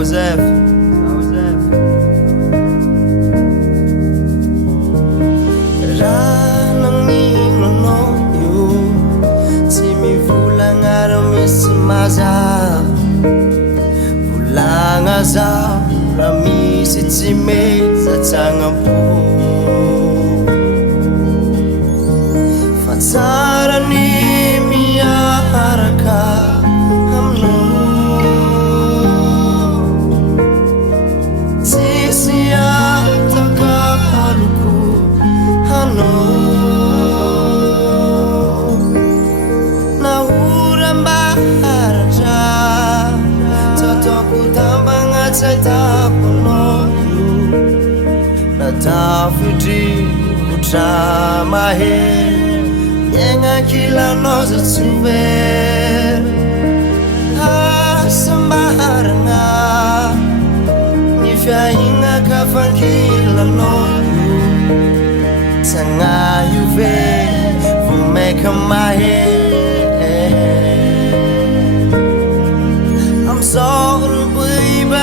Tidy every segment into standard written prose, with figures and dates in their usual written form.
Joseph. Maza Vulanga zao Ramisi tsimeza tsangampo Fatsara ni miaraka amno Tsisy ataka haloko hano Tafudri utramahe Yenga kila noza tsuver Asambaranga Nifya inga kafankila noyu Sanga yuve Vumeka mahe I'm sorry baby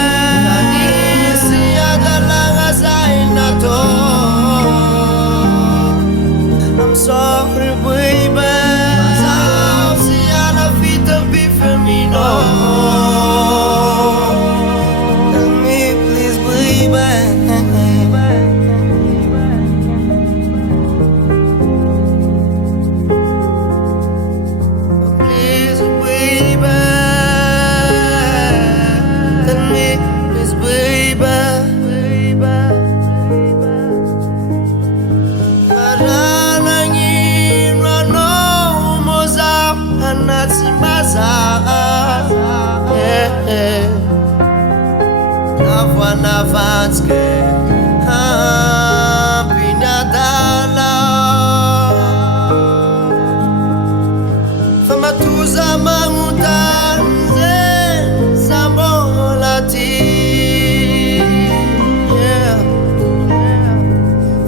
I'm sorry, baby. See, I fit to be for me, no. Tell me, please, baby. Please, baby. Tell me, please, baby. Navanske Pinyadala Famatuza Mamutanze Samolati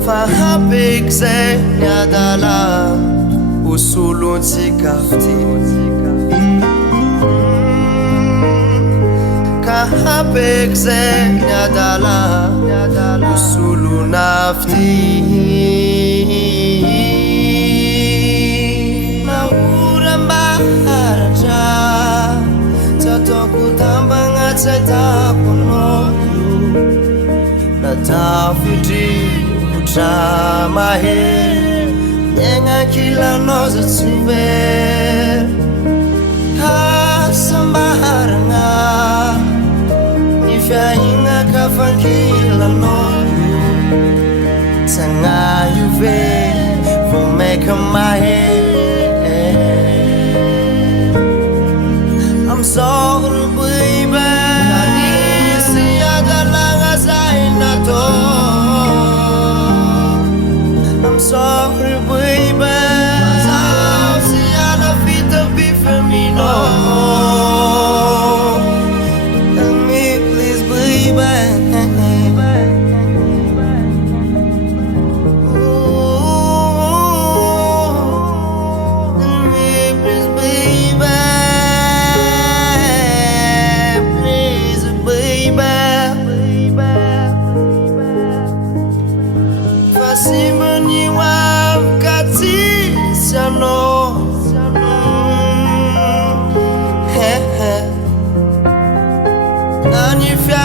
Fahabikse Nyadala Usulun Sikafti Kahapekse nyadala usulu nafti Nauramba haraja Tatoku tambanga tsetakunoyu Natafudri utramahe Yenga kila noza tsuver Asambaranga Nifya inga kafankila noyu Sanga yuve Vumeka mahe I'm sorry baby Nanisi adalanga zainato I'm sorry baby See I fit to be for me no Simoni wakati sano Anifya